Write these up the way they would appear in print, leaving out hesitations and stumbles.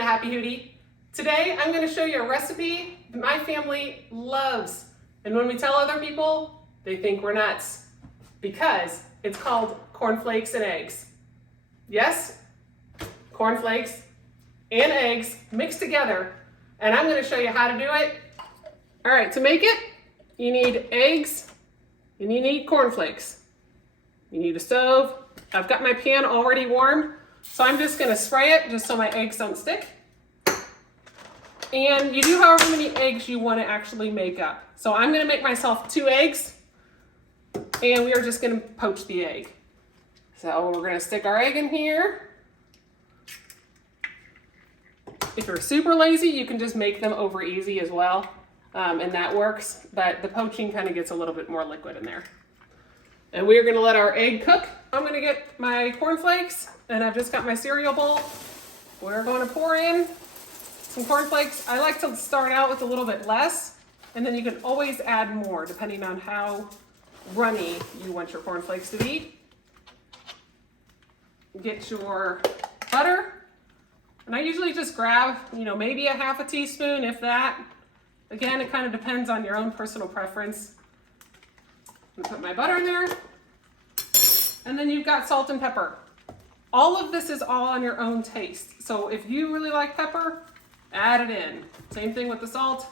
the Happy Hootie. Today I'm going to show you a recipe my family loves. And when we tell other people, they think we're nuts because it's called cornflakes and eggs. Yes, cornflakes and eggs mixed together. And I'm going to show you how to do it. All right, to make it, you need eggs and you need cornflakes. You need a stove. I've got my pan already warmed, so I'm just going to spray it just so my eggs don't stick. And you do however many eggs you want to actually make up. So I'm going to make myself 2 eggs, and we are just going to poach the egg. So we're going to stick our egg in here. If you're super lazy, you can just make them over easy as well, and that works, but the poaching kind of gets a little bit more liquid in there. And we're going to let our egg cook. I'm going to get my cornflakes, and I've just got my cereal bowl. We're going to pour in some cornflakes. I like to start out with a little bit less, and then you can always add more depending on how runny you want your cornflakes to be. Get your butter, and I usually just grab, maybe a half a teaspoon, if that. Again, it kind of depends on your own personal preference. I'm gonna put my butter in there, and then you've got salt and pepper. All of this is all on your own taste. So if you really like pepper, add it in. Same thing with the salt.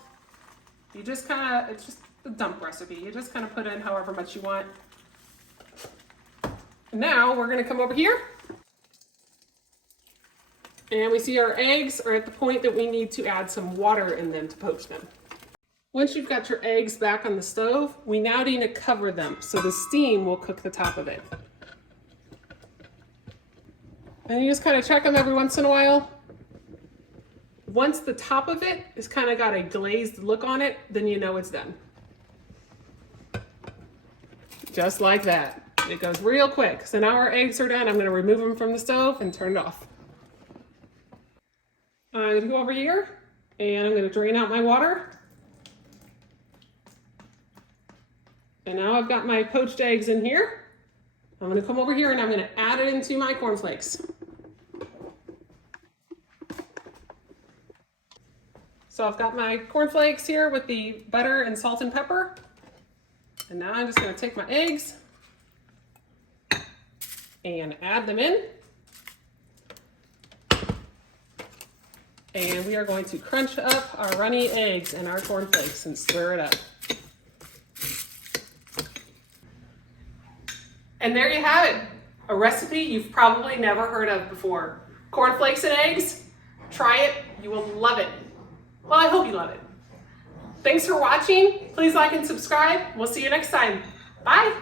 You just it's just a dump recipe. You just kind of put in however much you want. Now we're gonna come over here. And we see our eggs are at the point that we need to add some water in them to poach them. Once you've got your eggs back on the stove, we now need to cover them so the steam will cook the top of it. And you just kind of check them every once in a while. Once the top of it has kind of got a glazed look on it, then you know it's done. Just like that. It goes real quick. So now our eggs are done. I'm going to remove them from the stove and turn it off. I'm going to go over here and I'm going to drain out my water. And now I've got my poached eggs in here. I'm going to come over here and I'm going to add it into my cornflakes. So I've got my cornflakes here with the butter and salt and pepper. And now I'm just going to take my eggs and add them in. And we are going to crunch up our runny eggs and our cornflakes and stir it up. And there you have it, a recipe you've probably never heard of before. Cornflakes and eggs, try it, you will love it. Well, I hope you love it. Thanks for watching. Please like and subscribe. We'll see you next time. Bye.